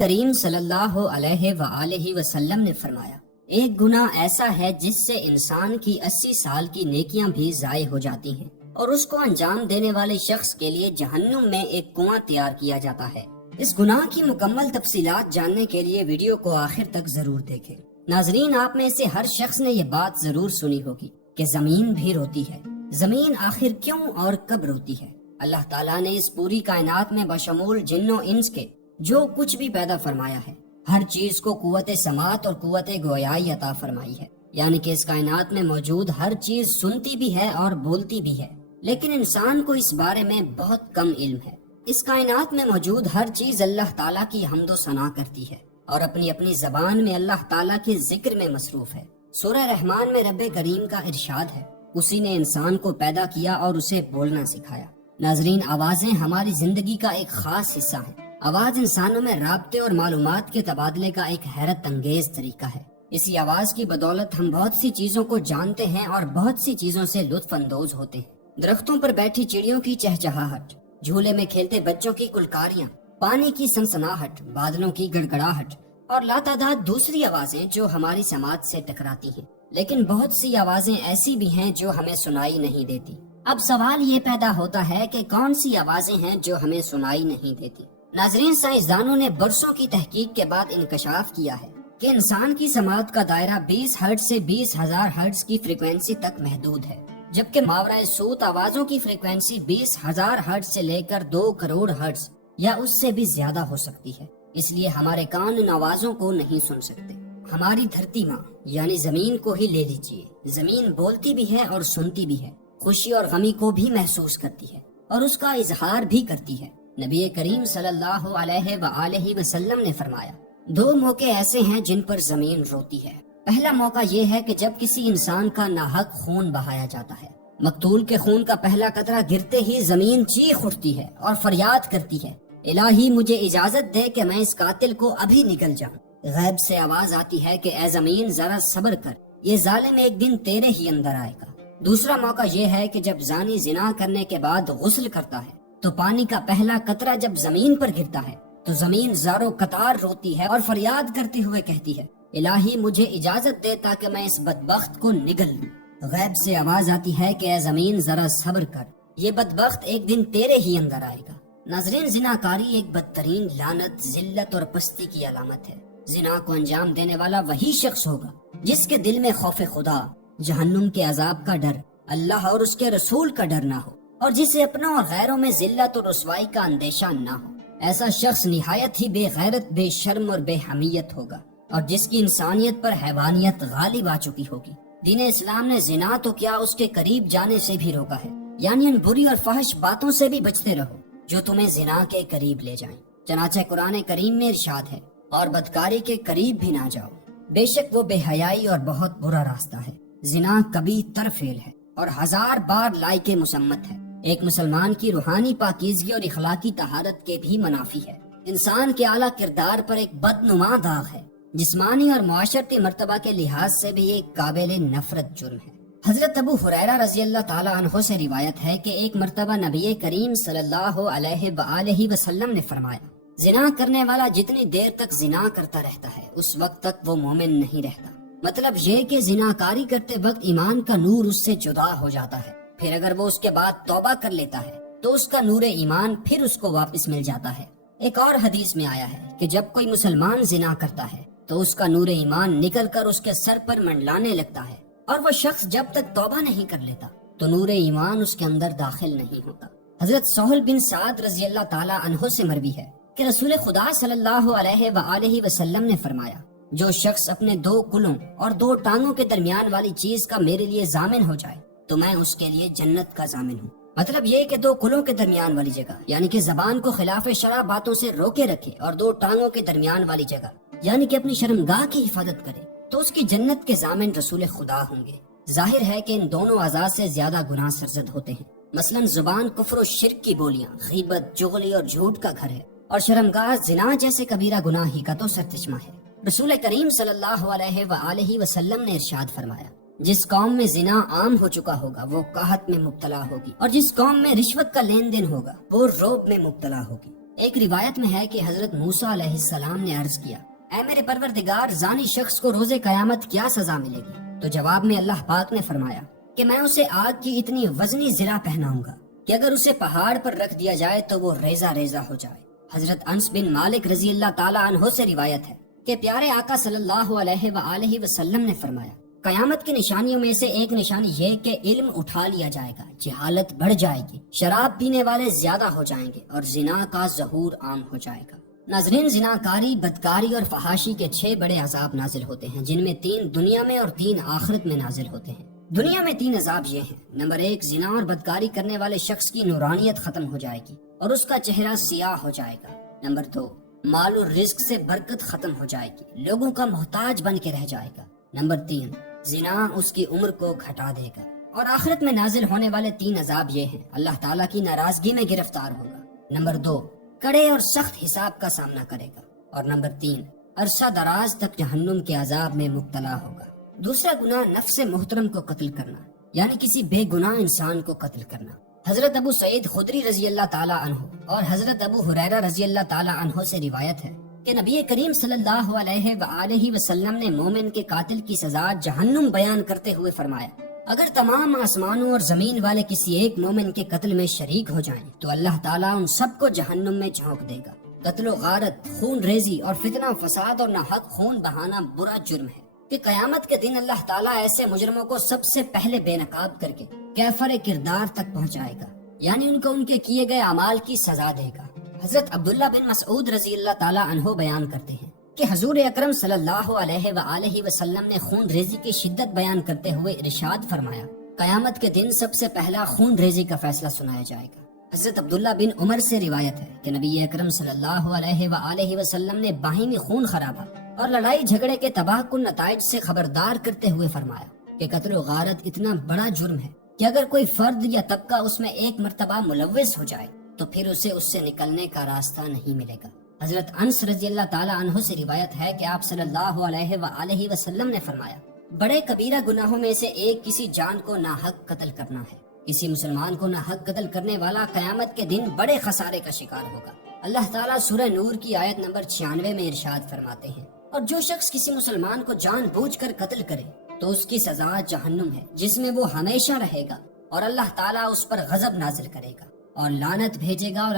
کریم صلی اللہ علیہ وآلہ وسلم نے فرمایا، ایک گناہ ایسا ہے جس سے انسان کی 80 سال کی نیکیاں بھی ضائع ہو جاتی ہیں، اور اس کو انجام دینے والے شخص کے لیے جہنم میں ایک کنواں تیار کیا جاتا ہے۔ اس گناہ کی مکمل تفصیلات جاننے کے لیے ویڈیو کو آخر تک ضرور دیکھیں۔ ناظرین، آپ میں سے ہر شخص نے یہ بات ضرور سنی ہوگی کہ زمین بھی روتی ہے۔ زمین آخر کیوں اور کب روتی ہے؟ اللہ تعالیٰ نے اس پوری کائنات میں بشمول جن و انس کے جو کچھ بھی پیدا فرمایا ہے، ہر چیز کو قوت سماعت اور قوت گویائی عطا فرمائی ہے، یعنی کہ اس کائنات میں موجود ہر چیز سنتی بھی ہے اور بولتی بھی ہے، لیکن انسان کو اس بارے میں بہت کم علم ہے۔ اس کائنات میں موجود ہر چیز اللہ تعالیٰ کی حمد و ثنا کرتی ہے اور اپنی اپنی زبان میں اللہ تعالیٰ کے ذکر میں مصروف ہے۔ سورہ رحمان میں رب کریم کا ارشاد ہے، اسی نے انسان کو پیدا کیا اور اسے بولنا سکھایا۔ ناظرین، آوازیں ہماری زندگی کا ایک خاص حصہ ہیں۔ آواز انسانوں میں رابطے اور معلومات کے تبادلے کا ایک حیرت انگیز طریقہ ہے۔ اسی آواز کی بدولت ہم بہت سی چیزوں کو جانتے ہیں اور بہت سی چیزوں سے لطف اندوز ہوتے ہیں۔ درختوں پر بیٹھی چڑیوں کی چہچہاہٹ، جھولے میں کھیلتے بچوں کی کلکاریاں، پانی کی سنسناہٹ، بادلوں کی گڑگڑاہٹ اور لاتعداد دوسری آوازیں جو ہماری سماعت سے ٹکراتی ہیں۔ لیکن بہت سی آوازیں ایسی بھی ہیں جو ہمیں سنائی نہیں دیتی۔ اب سوال یہ پیدا ہوتا ہے کہ کون سی آوازیں ہیں جو ہمیں سنائی نہیں دیتی؟ ناظرین، سائنسدانوں نے برسوں کی تحقیق کے بعد انکشاف کیا ہے کہ انسان کی سماعت کا دائرہ 20 ہرٹز سے 20,000 ہرٹز کی فریکوینسی تک محدود ہے، جبکہ ماورائے صوت آوازوں کی فریکوینسی 20,000 ہرٹز سے لے کر 2 کروڑ ہرٹز یا اس سے بھی زیادہ ہو سکتی ہے۔ اس لیے ہمارے کان ان آوازوں کو نہیں سن سکتے۔ ہماری دھرتی ماں یعنی زمین کو ہی لے لیجیے، زمین بولتی بھی ہے اور سنتی بھی ہے، خوشی اور غمی کو بھی محسوس کرتی ہے اور اس کا اظہار بھی کرتی ہے۔ نبی کریم صلی اللہ علیہ وآلہ وسلم نے فرمایا، 2 موقع ایسے ہیں جن پر زمین روتی ہے۔ پہلا موقع یہ ہے کہ جب کسی انسان کا ناحق خون بہایا جاتا ہے۔ مقتول کے خون کا پہلا قطرہ گرتے ہی زمین چیخ اٹھتی ہے اور فریاد کرتی ہے، الہی مجھے اجازت دے کہ میں اس قاتل کو ابھی نگل جاؤں۔ غیب سے آواز آتی ہے کہ اے زمین ذرا صبر کر، یہ ظالم ایک دن تیرے ہی اندر آئے گا۔ دوسرا موقع یہ ہے کہ جب زانی زنا کرنے کے بعد غسل کرتا ہے تو پانی کا پہلا قطرہ جب زمین پر گرتا ہے تو زمین زارو قطار روتی ہے اور فریاد کرتے ہوئے کہتی ہے، الہی مجھے اجازت دے تاکہ میں اس بدبخت کو نگل لوں۔ غیب سے آواز آتی ہے کہ اے زمین ذرا صبر کر، یہ بدبخت ایک دن تیرے ہی اندر آئے گا۔ ناظرین، زناکاری ایک بدترین لعنت، ذلت اور پستی کی علامت ہے۔ زنا کو انجام دینے والا وہی شخص ہوگا جس کے دل میں خوف خدا، جہنم کے عذاب کا ڈر، اللہ اور اس کے رسول کا ڈر نہ ہو، اور جسے اپنوں اور غیروں میں ذلت اور رسوائی کا اندیشہ نہ ہو۔ ایسا شخص نہایت ہی بے غیرت، بے شرم اور بے حمیت ہوگا، اور جس کی انسانیت پر حیوانیت غالب آ چکی ہوگی۔ دین اسلام نے زنا تو کیا، اس کے قریب جانے سے بھی روکا ہے، یعنی ان بری اور فحش باتوں سے بھی بچتے رہو جو تمہیں زنا کے قریب لے جائیں۔ چنانچہ قرآن کریم میں ارشاد ہے، اور بدکاری کے قریب بھی نہ جاؤ، بے شک وہ بے حیائی اور بہت برا راستہ ہے۔ زنا کبھی تر فعل ہے اور 1000 بار لائق مسمت ہے۔ ایک مسلمان کی روحانی پاکیزگی اور اخلاقی طہارت کے بھی منافی ہے۔ انسان کے اعلیٰ کردار پر ایک بدنما داغ ہے، جسمانی اور معاشرتی مرتبہ کے لحاظ سے بھی ایک قابل نفرت جرم ہے۔ حضرت ابو ہریرہ رضی اللہ تعالیٰ عنہ سے روایت ہے کہ ایک مرتبہ نبی کریم صلی اللہ علیہ وآلہ وسلم نے فرمایا، زنا کرنے والا جتنی دیر تک زنا کرتا رہتا ہے اس وقت تک وہ مومن نہیں رہتا۔ مطلب یہ کہ زناکاری کرتے وقت ایمان کا نور اس سے جدا ہو جاتا ہے، پھر اگر وہ اس کے بعد توبہ کر لیتا ہے تو اس کا نور ایمان پھر اس کو واپس مل جاتا ہے۔ ایک اور حدیث میں آیا ہے کہ جب کوئی مسلمان زنا کرتا ہے تو اس کا نور ایمان نکل کر اس کے سر پر منڈلانے لگتا ہے، اور وہ شخص جب تک توبہ نہیں کر لیتا تو نور ایمان اس کے اندر داخل نہیں ہوتا۔ حضرت سہل بن سعد رضی اللہ تعالیٰ عنہ سے مروی ہے کہ رسول خدا صلی اللہ علیہ وآلہ وسلم نے فرمایا، جو شخص اپنے 2 کلوں اور 2 ٹانگوں کے درمیان والی چیز کا میرے لیے ضامن ہو جائے تو میں اس کے لیے جنت کا ضامن ہوں۔ مطلب یہ کہ 2 کلوں کے درمیان والی جگہ یعنی کہ زبان کو خلاف شرع باتوں سے روکے رکھے، اور 2 ٹانگوں کے درمیان والی جگہ یعنی کہ اپنی شرمگاہ کی حفاظت کرے تو اس کی جنت کے ضامن رسول خدا ہوں گے۔ ظاہر ہے کہ ان دونوں اعضاء سے زیادہ گناہ سرزد ہوتے ہیں۔ مثلا زبان کفر و شرک کی بولیاں، غیبت، چغلی اور جھوٹ کا گھر ہے، اور شرمگاہ زنا جیسے کبیرہ گناہ ہی کا تو سرچشمہ ہے۔ رسول کریم صلی اللہ علیہ وآلہ وسلم نے ارشاد فرمایا، جس قوم میں زنا عام ہو چکا ہوگا وہ قحط میں مبتلا ہوگی، اور جس قوم میں رشوت کا لین دین ہوگا وہ رعب میں مبتلا ہوگی۔ ایک روایت میں ہے کہ حضرت موسیٰ علیہ السلام نے عرض کیا، اے میرے پروردگار، زانی شخص کو روز قیامت کیا سزا ملے گی؟ تو جواب میں اللہ پاک نے فرمایا کہ میں اسے آگ کی اتنی وزنی زرہ پہناؤں گا کہ اگر اسے پہاڑ پر رکھ دیا جائے تو وہ ریزہ ریزہ ہو جائے۔ حضرت انس بن مالک رضی اللہ تعالیٰ عنہ سے روایت ہے کہ پیارے آقا صلی اللہ علیہ وآلہ وسلم نے فرمایا، قیامت کی نشانیوں میں سے ایک نشانی یہ کہ علم اٹھا لیا جائے گا، جہالت بڑھ جائے گی، شراب پینے والے زیادہ ہو جائیں گے اور زنا کا ظہور عام ہو جائے گا۔ ناظرین، زناکاری، بدکاری اور فحاشی کے 6 بڑے عذاب نازل ہوتے ہیں، جن میں 3 دنیا میں اور 3 آخرت میں نازل ہوتے ہیں۔ دنیا میں 3 عذاب یہ ہیں۔ نمبر 1، زنا اور بدکاری کرنے والے شخص کی نورانیت ختم ہو جائے گی اور اس کا چہرہ سیاہ ہو جائے گا۔ نمبر 2، مال و رزق سے برکت ختم ہو جائے گی، لوگوں کا محتاج بن کے رہ جائے گا۔ نمبر 3، زنا اس کی عمر کو گھٹا دے گا۔ اور آخرت میں نازل ہونے والے 3 عذاب یہ ہیں، اللہ تعالیٰ کی ناراضگی میں گرفتار ہوگا۔ نمبر 2، کڑے اور سخت حساب کا سامنا کرے گا۔ اور نمبر 3، عرصہ دراز تک جہنم کے عذاب میں مبتلا ہوگا۔ دوسرا گناہ نفس محترم کو قتل کرنا، یعنی کسی بے گناہ انسان کو قتل کرنا۔ حضرت ابو سعید خدری رضی اللہ تعالیٰ عنہ اور حضرت ابو ہریرہ رضی اللہ تعالیٰ عنہ سے روایت ہے کہ نبی کریم صلی اللہ علیہ وآلہ وسلم نے مومن کے قاتل کی سزا جہنم بیان کرتے ہوئے فرمایا، اگر تمام آسمانوں اور زمین والے کسی ایک مومن کے قتل میں شریک ہو جائیں تو اللہ تعالیٰ ان سب کو جہنم میں جھونک دے گا۔ قتل و غارت، خون ریزی اور فتنہ فساد اور ناحق خون بہانا برا جرم ہے کہ قیامت کے دن اللہ تعالیٰ ایسے مجرموں کو سب سے پہلے بے نقاب کر کے کیفر کردار تک پہنچائے گا، یعنی ان کو ان کے کیے گئے اعمال کی سزا دے گا۔ حضرت عبداللہ بن مسعود رضی اللہ تعالیٰ عنہ بیان کرتے ہیں کہ حضور اکرم صلی اللہ علیہ وآلہ وسلم نے خون ریزی کی شدت بیان کرتے ہوئے ارشاد فرمایا، قیامت کے دن سب سے پہلا خون ریزی کا فیصلہ سنایا جائے گا۔ حضرت عبداللہ بن عمر سے روایت ہے کہ نبی اکرم صلی اللہ علیہ وآلہ وسلم نے باہمی خون خرابہ اور لڑائی جھگڑے کے تباہ کن نتائج سے خبردار کرتے ہوئے فرمایا کہ قتل و غارت اتنا بڑا جرم ہے کہ اگر کوئی فرد یا طبقہ اس میں ایک مرتبہ ملوث ہو جائے تو پھر اسے اس سے نکلنے کا راستہ نہیں ملے گا۔ حضرت انس رضی اللہ تعالیٰ عنہ سے روایت ہے کہ آپ صلی اللہ علیہ وآلہ وسلم نے فرمایا، بڑے کبیرہ گناہوں میں سے ایک کسی جان کو ناحق قتل کرنا ہے۔ کسی مسلمان کو ناحق قتل کرنے والا قیامت کے دن بڑے خسارے کا شکار ہوگا۔ اللہ تعالیٰ سورہ نور کی آیت نمبر 96 میں ارشاد فرماتے ہیں، اور جو شخص کسی مسلمان کو جان بوجھ کر قتل کرے تو اس کی سزا جہنم ہے، جس میں وہ ہمیشہ رہے گا، اور اللہ تعالیٰ اس پر غضب نازل کرے گا اور لعنت بھیجے گا، اور